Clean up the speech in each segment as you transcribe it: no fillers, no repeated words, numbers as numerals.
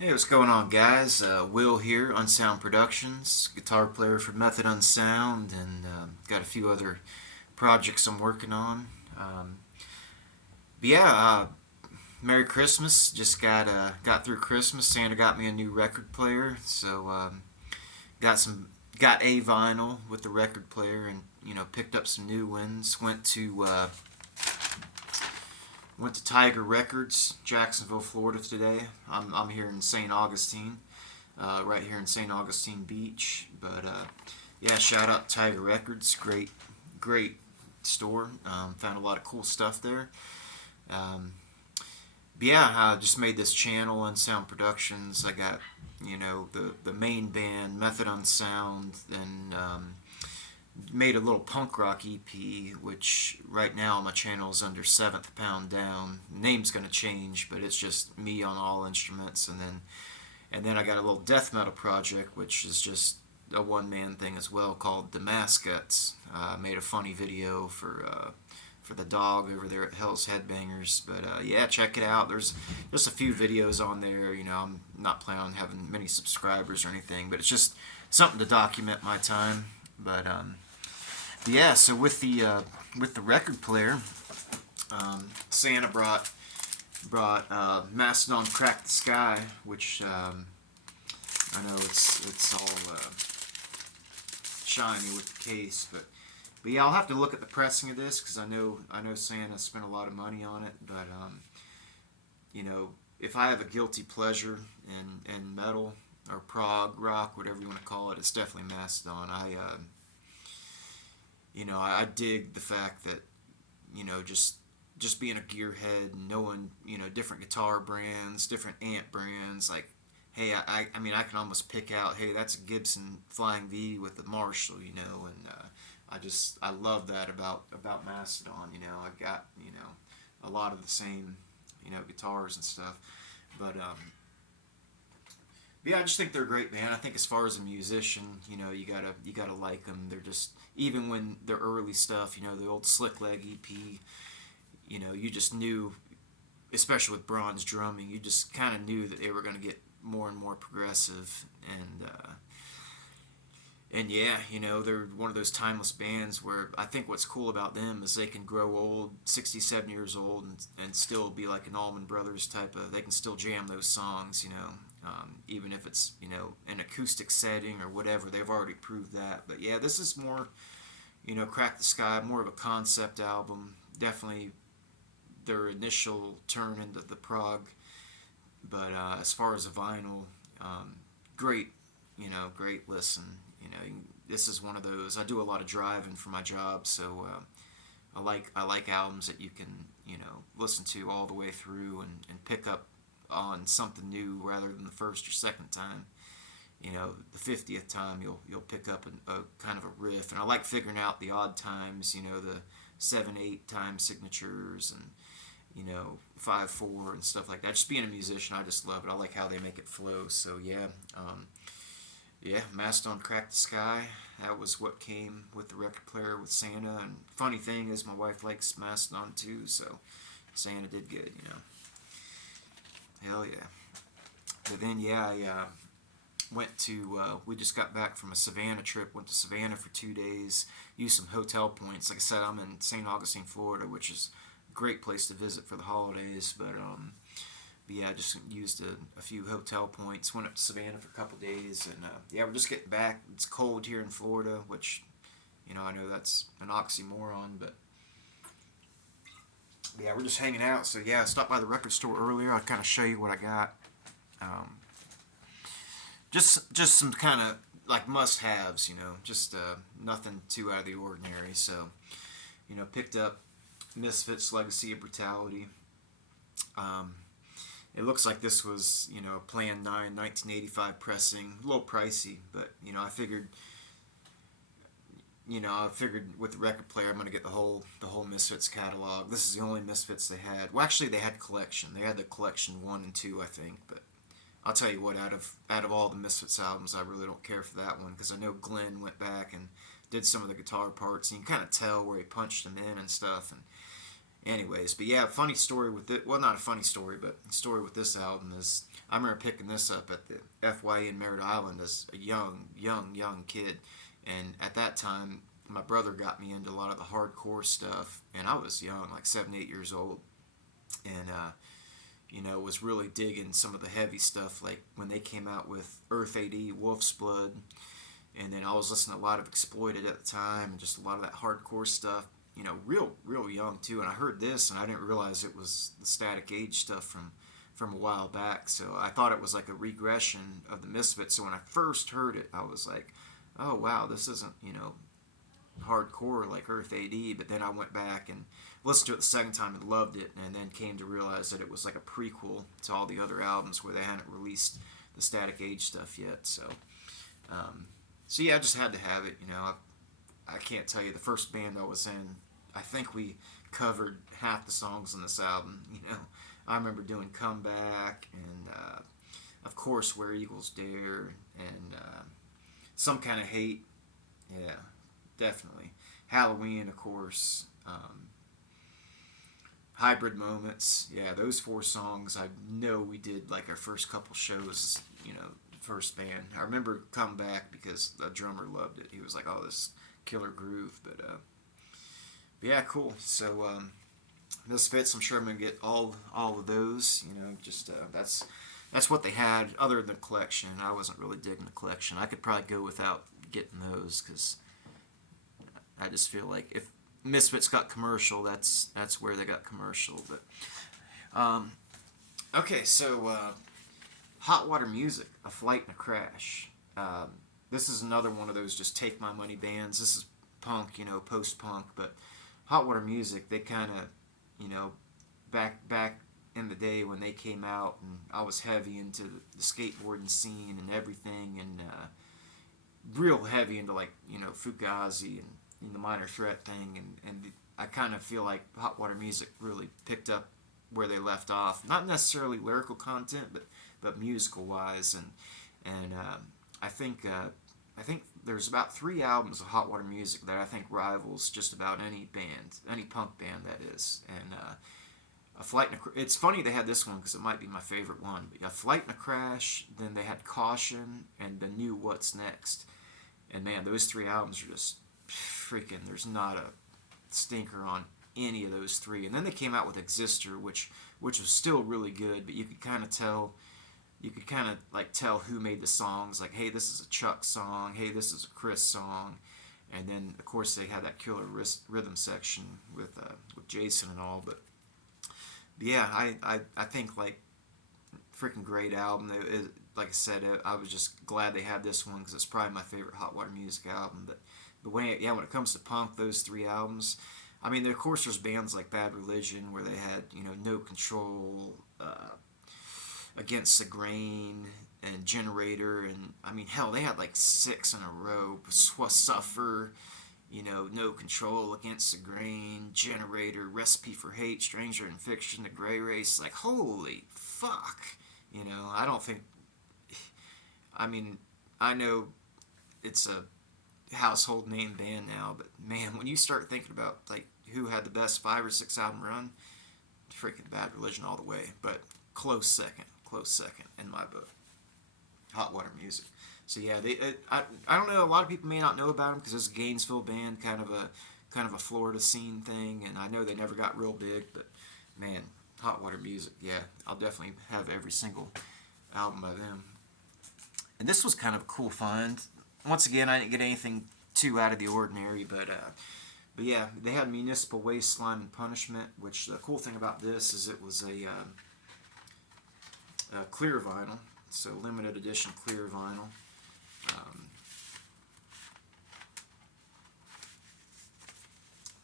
Hey, what's going on, guys? Will here, Unsound Productions, guitar player for Method Unsound, and got a few other projects I'm working on. Um, but yeah, Merry Christmas! Just got through Christmas. Santa got me a new record player, so got a vinyl with the record player, and picked up some new ones. Went to Tiger Records, Jacksonville, Florida today. I'm here in St. Augustine, right here in St. Augustine Beach. But yeah, shout out to Tiger Records. Great store. Found a lot of cool stuff there. Um, but yeah, I just made this channel on Sound Productions. I got, the main band, Method Unsound, and made a little punk rock EP, which right now my channel is under Seventh Pound Down. The name's gonna change, but it's just me on all instruments, and then I got a little death metal project, which is just a one man thing as well, called The Mascots. I made a funny video for the dog over there at Hell's Headbangers. But yeah, check it out. There's just a few videos on there. I'm not planning on having many subscribers or anything, but it's just something to document my time. But yeah, so with the record player, Santa brought Mastodon Crack the Sky, which I know it's all shiny with the case, but yeah, I'll have to look at the pressing of this because I know Santa spent a lot of money on it, but you know if I have a guilty pleasure in metal or prog rock, whatever you want to call it, it's definitely Mastodon. I dig the fact that just being a gearhead and knowing different guitar brands, different amp brands. Like, hey, I mean I can almost pick out, hey, that's a Gibson Flying V with the Marshall, and I love that about Mastodon. I got a lot of the same guitars and stuff, but yeah, I just think they're great, man. I think as far as a musician, you gotta like them. They're just, even when their early stuff, the old Slick Leg EP, you just knew, especially with Braun's drumming, you just kind of knew that they were gonna get more and more progressive, and yeah, they're one of those timeless bands where I think what's cool about them is they can grow old, 67 years old, and still be like an Allman Brothers type of, they can still jam those songs, even if it's, an acoustic setting or whatever. They've already proved that. But yeah, this is more, Crack the Sky, more of a concept album. Definitely their initial turn into the prog. But as far as a vinyl, great, great listen. This is one of those. I do a lot of driving for my job, so I like albums that you can listen to all the way through and pick up on something new rather than the first or second time. The 50th time you'll pick up a kind of a riff, and I like figuring out the odd times. The 7/8 time signatures and 5/4 and stuff like that. Just being a musician, I just love it. I like how they make it flow. So yeah, Mastodon Crack the Sky. That was what came with the record player with Santa. And funny thing is, my wife likes Mastodon too, so Santa did good. Hell yeah. But then yeah, I went to. We just got back from a Savannah trip. Went to Savannah for 2 days. Used some hotel points. Like I said, I'm in St. Augustine, Florida, which is a great place to visit for the holidays. But yeah, I just used a few hotel points. Went up to Savannah for a couple days, and yeah, we're just getting back. It's cold here in Florida, which I know that's an oxymoron, but yeah, we're just hanging out. So yeah, I stopped by the record store earlier. I'll kind of show you what I got. Um, just some kind of like must-haves, just nothing too out of the ordinary. So picked up Misfits Legacy of Brutality. Um, It looks like this was, Plan 9, 1985 pressing. A little pricey, but, I figured with the record player, I'm going to get the whole Misfits catalog. This is the only Misfits they had. Well, actually, they had collection. They had the collection 1 and 2, I think. But I'll tell you what, out of all the Misfits albums, I really don't care for that one, because I know Glenn went back and did some of the guitar parts, and you can kind of tell where he punched them in and stuff. And Anyways, but yeah, funny story with it. Well, not a funny story, but a story with this album is I remember picking this up at the FYE in Merritt Island as a young kid, and at that time, my brother got me into a lot of the hardcore stuff, and I was young, like 7, 8 years old, and was really digging some of the heavy stuff, like when they came out with Earth AD, Wolf's Blood, and then I was listening to a lot of Exploited at the time, and just a lot of that hardcore stuff. Real young too. And I heard this, and I didn't realize it was the Static Age stuff from a while back. So I thought it was like a regression of the Misfits. So when I first heard it, I was like, oh wow, this isn't hardcore like Earth AD. But then I went back and listened to it the second time and loved it, and then came to realize that it was like a prequel to all the other albums where they hadn't released the Static Age stuff yet. So yeah, I just had to have it. I can't tell you the first band I was in. I think we covered half the songs on this album. I remember doing Comeback and of course Where Eagles Dare and Some Kind of Hate. Yeah, definitely. Halloween, of course. Hybrid Moments. Yeah, those 4 songs. I know we did like our first couple shows. First band. I remember Comeback because the drummer loved it. He was like, "Oh, this killer groove." But yeah, cool. So Misfits, I'm sure I'm gonna get all of those. Just that's what they had. Other than the collection, I wasn't really digging the collection. I could probably go without getting those because I just feel like if Misfits got commercial, that's where they got commercial. But okay, so Hot Water Music, A Flight and a Crash. This is another one of those just take my money bands. This is punk, post punk, but Hot Water Music, they kind of, back in the day when they came out, and I was heavy into the skateboarding scene and everything, and real heavy into like Fugazi and the Minor Threat thing, and I kind of feel like Hot Water Music really picked up where they left off. Not necessarily lyrical content, but musical wise, and I think there's about 3 albums of Hot Water Music that I think rivals just about any band, any punk band that is. And A Flight and it's funny they had this one because it might be my favorite one. But A Flight and a Crash, then they had Caution, and the new What's Next. And man, those 3 albums are just freaking. There's not a stinker on any of those 3. And then they came out with Exister, which was still really good, but you could kind of tell. You could kind of like tell who made the songs. Like, hey, this is a Chuck song. Hey, this is a Chris song. And then of course they had that killer rhythm section with Jason and all. But yeah, I think like freaking great album. Like I said, I was just glad they had this one because it's probably my favorite Hot Water Music album. But when it comes to punk, those 3 albums. I mean, of course, there's bands like Bad Religion where they had No Control. Against the Grain and Generator, and I mean, hell, they had like 6 in a row. Suffer, No Control, Against the Grain, Generator, Recipe for Hate, Stranger in Fiction, The Gray Race. Like, holy fuck, I don't think. I mean, I know it's a household name band now, but man, when you start thinking about like who had the best 5 or 6 album run, freaking Bad Religion all the way, but close second in my book. Hot Water Music. So yeah, I don't know. A lot of people may not know about them because it's a Gainesville band, kind of a Florida scene thing, and I know they never got real big. But man, Hot Water Music. Yeah, I'll definitely have every single album by them. And this was kind of a cool find. Once again, I didn't get anything too out of the ordinary, but yeah, they had Municipal Waste, Slime, and Punishment. Which the cool thing about this is it was a clear vinyl, so limited edition clear vinyl.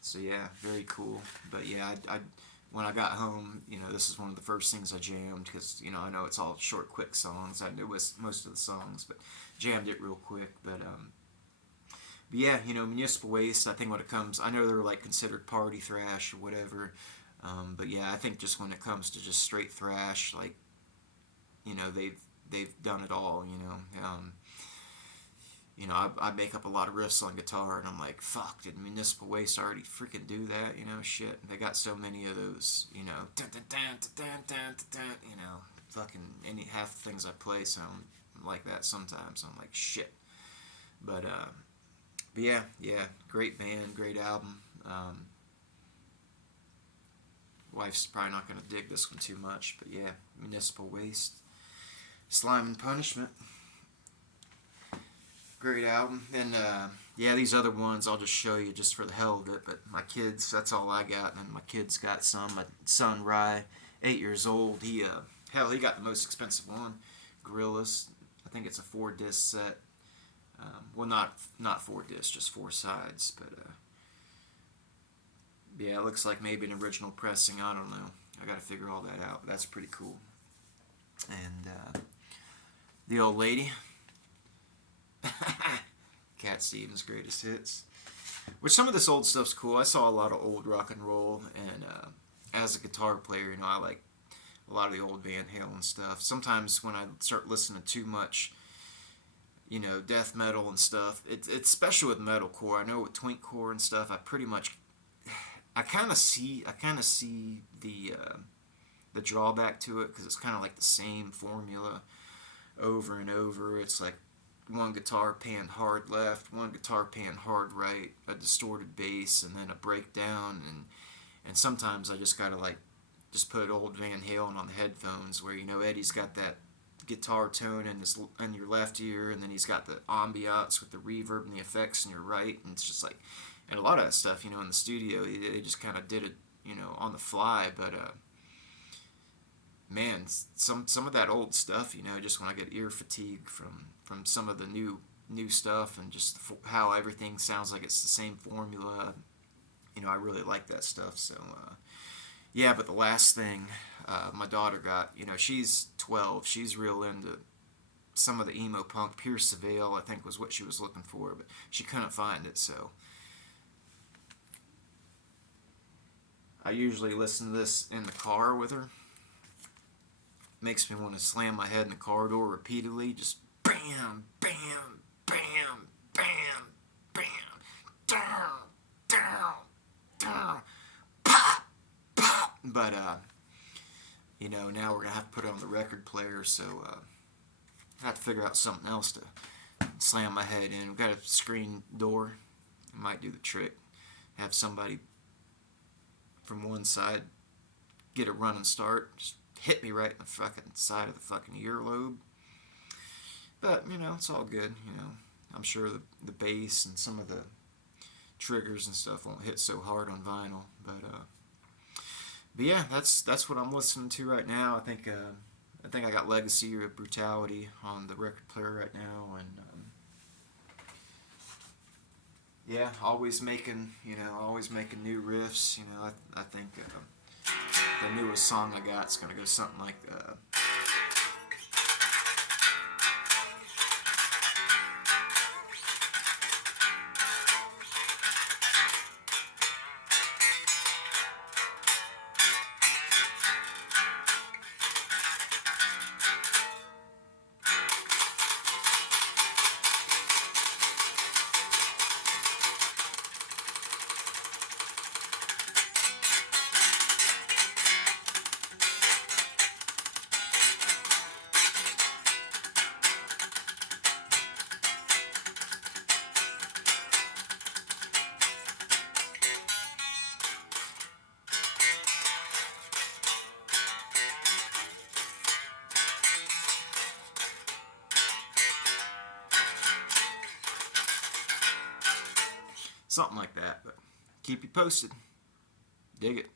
So yeah, very cool. But yeah, I when I got home, this is one of the first things I jammed because I know it's all short, quick songs. I knew most of the songs, but jammed it real quick. But yeah, Municipal Waste. I think when it comes, I know they're like considered party thrash or whatever. But yeah, I think just when it comes to just straight thrash, like they've done it all. you know, I make up a lot of riffs on guitar, and I'm like, fuck, did Municipal Waste already freaking do that? You know, shit. They got so many of those, you know, dun, dun, dun, dun, dun, dun, dun, you know, fucking half the things I play sound like that sometimes. I'm like, shit. But yeah, yeah, great band, great album. Wife's probably not going to dig this one too much, but yeah, Municipal Waste. Slime and Punishment. Great album. And yeah, these other ones I'll just show you just for the hell of it. But my kids, that's all I got. And my kids got some. My son Rye, 8 years old. He he got the most expensive one, Gorillaz. I think it's a 4-disc set. Well, not 4 discs, just 4 sides. But yeah, it looks like maybe an original pressing. I don't know. I got to figure all that out. But that's pretty cool. And the old lady. Cat Stevens' greatest hits. Which some of this old stuff's cool. I saw a lot of old rock and roll, and as a guitar player, you know, I like a lot of the old Van Halen stuff. Sometimes when I start listening to too much, you know, death metal and stuff, it's special with metalcore. I know with twinkcore and stuff, I kind of see the drawback to it, because it's kind of like the same formula over and over. It's like one guitar pan hard left, one guitar pan hard right, a distorted bass, and then a breakdown, and sometimes I just gotta like just put old Van Halen on the headphones, where, you know, Eddie's got that guitar tone in your left ear, and then he's got the ambiance with the reverb and the effects in your right, and it's just like, and a lot of that stuff, you know, in the studio they just kind of did it, you know, on the fly. But man, some of that old stuff, you know, just when I get ear fatigue from some of the new stuff, and just how everything sounds like it's the same formula, you know, I really like that stuff. So yeah, but the last thing my daughter got, you know, she's 12, she's real into some of the emo punk. Pierce the Veil, I think, was what she was looking for, but she couldn't find it. So I usually listen to this in the car with her. Makes me want to slam my head in the car door repeatedly, just bam, bam, bam, bam, bam, down, down, down, pop, pop. But you know, now we're gonna have to put it on the record player, so I have to figure out something else to slam my head in. We've got a screen door, it might do the trick. Have somebody from one side get a running start, just hit me right in the fucking side of the fucking earlobe. But, you know, it's all good, you know. I'm sure the bass and some of the triggers and stuff won't hit so hard on vinyl. But yeah, that's what I'm listening to right now. I think I got Legacy of Brutality on the record player right now, and yeah, always making new riffs. You know, I think the newest song I got is gonna go something like something like that. But keep you posted. Dig it.